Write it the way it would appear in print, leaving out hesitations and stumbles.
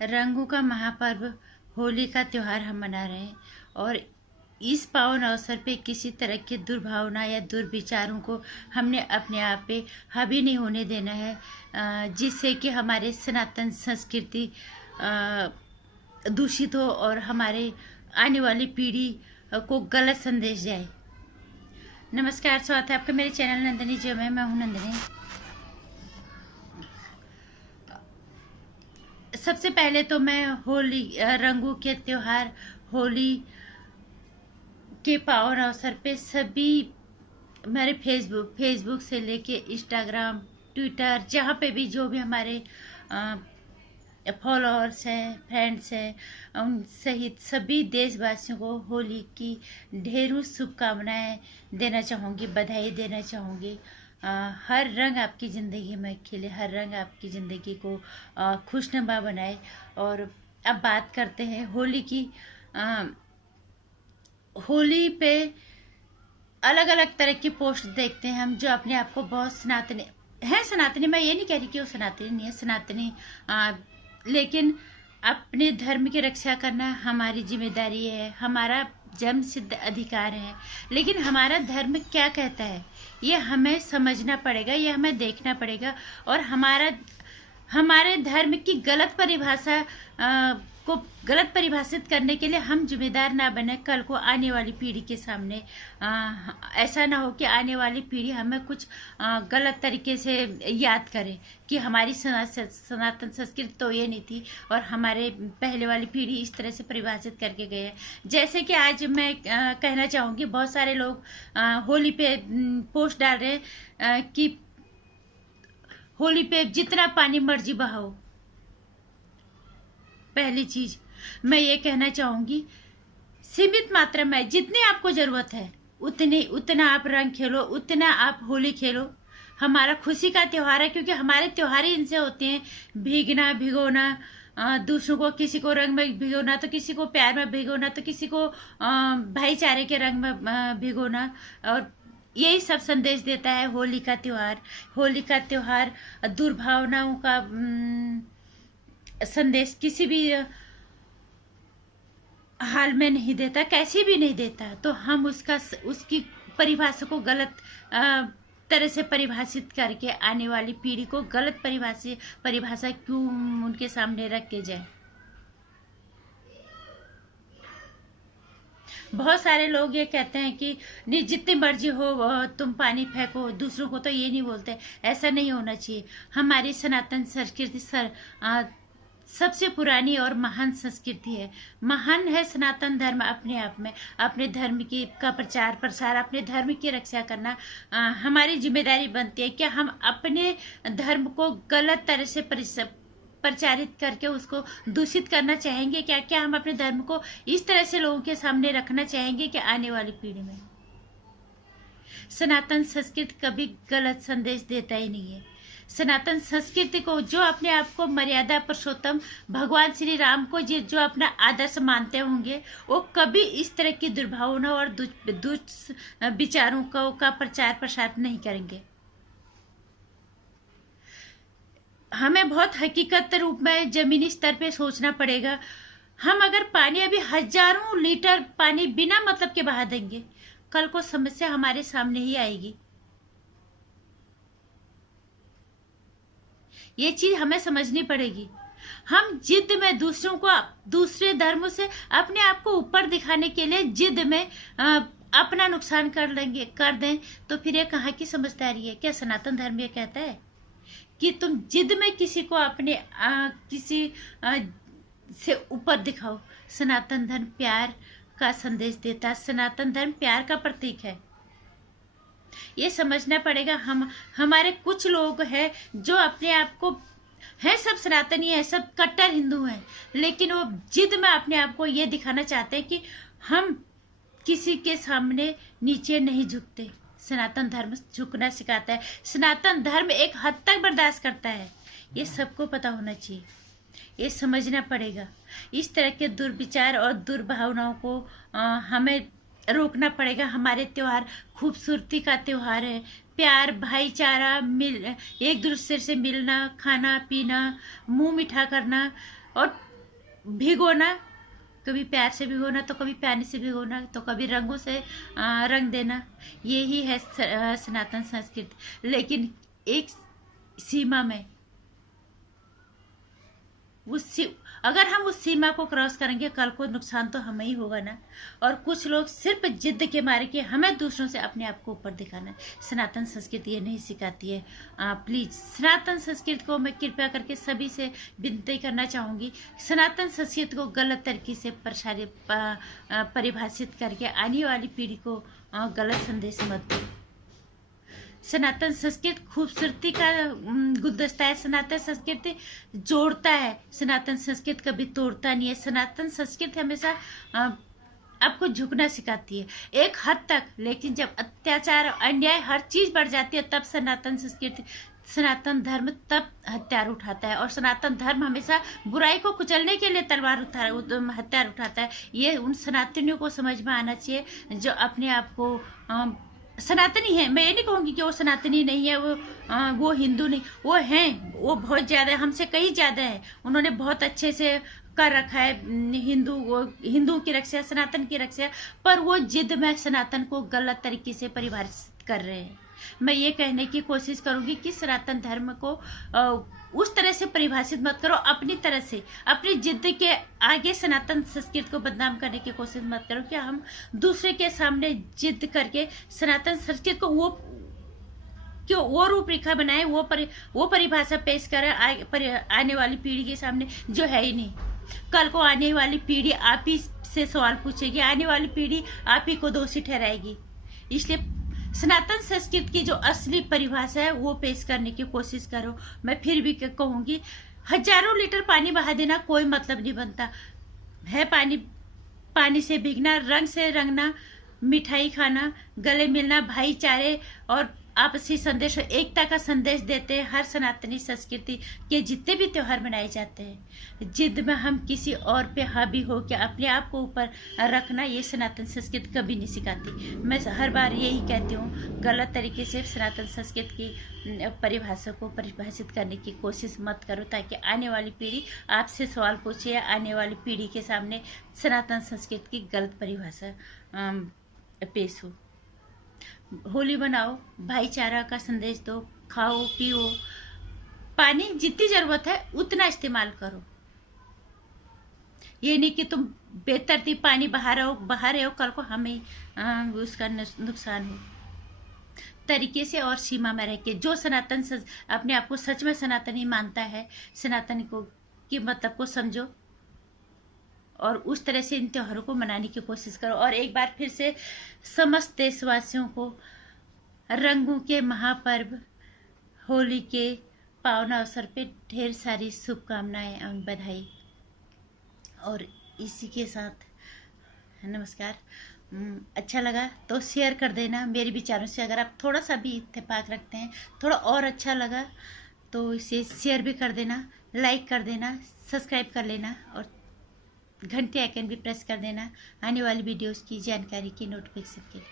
रंगों का महापर्व होली का त्योहार हम मना रहे हैं और इस पावन अवसर पे किसी तरह की दुर्भावना या दुर्विचारों को हमने अपने आप पे हावी नहीं होने देना है, जिससे कि हमारे सनातन संस्कृति दूषित हो और हमारे आने वाली पीढ़ी को गलत संदेश जाए। नमस्कार, स्वागत है आपका मेरे चैनल नंदिनी जी में। मैं हूँ नंदिनी। सबसे पहले तो मैं होली रंगों के त्योहार होली के पावन अवसर पे सभी मेरे फेसबुक से लेके इंस्टाग्राम, ट्विटर, जहाँ पे भी जो भी हमारे फॉलोअर्स हैं, फ्रेंड्स हैं, उन सहित सभी देशवासियों को होली की ढेरों शुभकामनाएं देना चाहूँगी, बधाई देना चाहूँगी। हर रंग आपकी ज़िंदगी में खिले, हर रंग आपकी ज़िंदगी को खुशनुमा बनाए। और अब बात करते हैं होली की। होली पे अलग अलग तरह की पोस्ट देखते हैं हम, जो अपने आप को बहुत सनातनी है। सनातनी, मैं ये नहीं कह रही कि वो सनातनी नहीं है, सनातनी, लेकिन अपने धर्म की रक्षा करना हमारी जिम्मेदारी है, हमारा जन्म सिद्ध अधिकार है। लेकिन हमारा धर्म क्या कहता है ये हमें समझना पड़ेगा, ये हमें देखना पड़ेगा। और हमारे धर्म की गलत परिभाषा को गलत परिभाषित करने के लिए हम जिम्मेदार ना बने कल को आने वाली पीढ़ी के सामने। ऐसा ना हो कि आने वाली पीढ़ी हमें कुछ गलत तरीके से याद करे कि हमारी सनातन संस्कृति तो ये नहीं थी और हमारे पहले वाली पीढ़ी इस तरह से परिभाषित करके गए हैं। जैसे कि आज मैं कहना चाहूँगी, बहुत सारे लोग होली पे पोस्ट डाल रहे हैं कि होली पे जितना पानी मर्जी बहाओ। पहली चीज मैं ये कहना चाहूंगी, सीमित मात्रा में जितनी आपको जरूरत है उतना आप रंग खेलो, उतना आप होली खेलो। हमारा खुशी का त्योहार है, क्योंकि हमारे त्योहार ही इनसे होते हैं। भीगना, भिगोना, दूसरों को, किसी को रंग में भिगोना तो किसी को प्यार में भिगोना तो किसी को भाईचारे के रंग में भिगोना, और यही सब संदेश देता है होली का त्योहार। होली का त्योहार दुर्भावनाओं का संदेश किसी भी हाल में नहीं देता, कैसे भी नहीं देता। तो हम उसकी परिभाषा को गलत तरह से परिभाषित करके आने वाली पीढ़ी को गलत परिभाषा क्यों उनके सामने रख के जाए। बहुत सारे लोग ये कहते हैं कि नहीं, जितनी मर्जी हो तुम पानी फेंको, दूसरों को तो ये नहीं बोलते। ऐसा नहीं होना चाहिए। हमारी सनातन संस्कृति सबसे पुरानी और महान संस्कृति है। महान है सनातन धर्म अपने आप में। अपने धर्म का प्रचार प्रसार, अपने धर्म की रक्षा करना हमारी जिम्मेदारी बनती है। क्या हम अपने धर्म को गलत तरह से प्रचारित करके उसको दूषित करना चाहेंगे? क्या हम अपने धर्म को इस तरह से लोगों के सामने रखना चाहेंगे कि आने वाली पीढ़ी में? सनातन संस्कृति कभी गलत संदेश देता ही नहीं है। सनातन संस्कृति को जो अपने आप को मर्यादा पुरुषोत्तम भगवान श्री राम को जो अपना आदर्श मानते होंगे, वो कभी इस तरह की दुर्भावना और दुष्ट विचारों का प्रचार प्रसार नहीं करेंगे। हमें बहुत हकीकत रूप में जमीनी स्तर पे सोचना पड़ेगा। हम अगर पानी अभी हजारों लीटर पानी बिना मतलब के बहा देंगे, कल को समस्या हमारे सामने ही आएगी। ये चीज हमें समझनी पड़ेगी। हम जिद में दूसरे धर्मों से अपने आप को ऊपर दिखाने के लिए जिद में अपना नुकसान कर दें, तो फिर ये कहाँ की समझदारी है? क्या सनातन धर्म ये कहता है कि तुम जिद में किसी को अपने किसी से ऊपर दिखाओ? सनातन धर्म प्यार का संदेश देता है। सनातन धर्म प्यार का प्रतीक है। ये समझना पड़ेगा। हमारे कुछ लोग हैं जो अपने आप को है सब सनातनी है, सब कट्टर हिंदू हैं, लेकिन वो जिद में अपने आप को ये दिखाना चाहते हैं कि हम किसी के सामने नीचे नहीं झुकते। सनातन धर्म झुकना सिखाता है। सनातन धर्म एक हद तक बर्दाश्त करता है। ये सबको पता होना चाहिए, ये समझना पड़ेगा। इस तरह के दुर्विचार और दुर्भावनाओं को हमें रोकना पड़ेगा। हमारे त्योहार खूबसूरती का त्योहार है। प्यार, भाईचारा, एक दूसरे से मिलना, खाना पीना, मुंह मीठा करना और भिगोना, कभी प्यार से भिगोना तो कभी पानी से भिगोना तो कभी रंगों से रंग देना, यही है सनातन संस्कृति। लेकिन एक सीमा में, अगर हम उस सीमा को क्रॉस करेंगे कल को नुकसान तो हमें ही होगा ना। और कुछ लोग सिर्फ जिद के मारे कि हमें दूसरों से अपने आप को ऊपर दिखाना है। सनातन संस्कृति ये नहीं सिखाती है। प्लीज सनातन संस्कृति को मैं कृपया करके सभी से विनती करना चाहूंगी, सनातन संस्कृति को गलत तरीके से परिभाषित करके आने वाली पीढ़ी को गलत संदेश मत दो। सनातन संस्कृति खूबसूरती का गुलदस्ता है। सनातन संस्कृति जोड़ता है, सनातन संस्कृति कभी तोड़ता नहीं है। सनातन संस्कृति हमेशा आपको झुकना सिखाती है एक हद तक, लेकिन जब अत्याचार अन्याय हर चीज बढ़ जाती है तब सनातन संस्कृति, सनातन धर्म तब हथियार उठाता है। और सनातन धर्म हमेशा बुराई को कुचलने के लिए हथियार उठाता है। ये उन सनातनियों को समझ में आना चाहिए जो अपने आप को सनातनी है। मैं ये नहीं कहूँगी कि वो सनातनी नहीं है, वो हिंदू नहीं, वो हैं, वो बहुत ज़्यादा, हमसे कहीं ज़्यादा है। उन्होंने बहुत अच्छे से कर रखा है हिंदू की रक्षा, सनातन की रक्षा, पर वो जिद में सनातन को गलत तरीके से परिभाषित कर रहे हैं। मैं ये कहने की कोशिश करूंगी कि सनातन धर्म को उस तरह से परिभाषित मत करो, अपनी तरह से, अपनी जिद के आगे सनातन संस्कृति को बदनाम करने की कोशिश मत करो कि हम दूसरे के सामने जिद करके सनातन संस्कृति को वो रूपरेखा बनाए, वो परिभाषा पेश करें आने वाली पीढ़ी के सामने जो है ही नहीं। कल को आने वाली पीढ़ी आप ही से सवाल पूछेगी, आने वाली पीढ़ी आप ही को दोषी ठहराएगी। इसलिए सनातन संस्कृति की जो असली परिभाषा है वो पेश करने की कोशिश करो। मैं फिर भी कहूंगी, हजारों लीटर पानी बहा देना कोई मतलब नहीं बनता है। पानी से भीगना, रंग से रंगना, मिठाई खाना, गले मिलना, भाईचारे और आपसी संदेश, एकता का संदेश देते हैं हर सनातनी संस्कृति के जितने भी त्योहार मनाए जाते हैं। जिद में हम किसी और पे हावी हो के अपने आप को ऊपर रखना, ये सनातन संस्कृति कभी नहीं सिखाती। मैं हर बार यही कहती हूँ, गलत तरीके से सनातन संस्कृति की परिभाषा को परिभाषित करने की कोशिश मत करो, ताकि आने वाली पीढ़ी आपसे सवाल पूछे या आने वाली पीढ़ी के सामने सनातन संस्कृति की गलत परिभाषा पेश हो। होली बनाओ, भाईचारा का संदेश दो, खाओ पियो, पानी जितनी जरूरत है उतना इस्तेमाल करो। ये नहीं कि तुम बेतरतीब पानी बहा रहे हो, कल को हमें उसका नुकसान हो। तरीके से और सीमा में रह के, जो सनातन अपने आप को सच में सनातनी मानता है, सनातनी को की मतलब को समझो और उस तरह से इन त्योहारों को मनाने की कोशिश करो। और एक बार फिर से समस्त देशवासियों को रंगों के महापर्व होली के पावन अवसर पे ढेर सारी शुभकामनाएं और बधाई। और इसी के साथ नमस्कार। अच्छा लगा तो शेयर कर देना मेरे विचारों से। अगर आप थोड़ा सा भी इत्तेफाक रखते हैं, थोड़ा और अच्छा लगा तो इसे शेयर भी कर देना, लाइक कर देना, सब्सक्राइब कर लेना और घंटे आइकन भी प्रेस कर देना आने वाली वीडियोस की जानकारी की नोटिफिकेशन के लिए।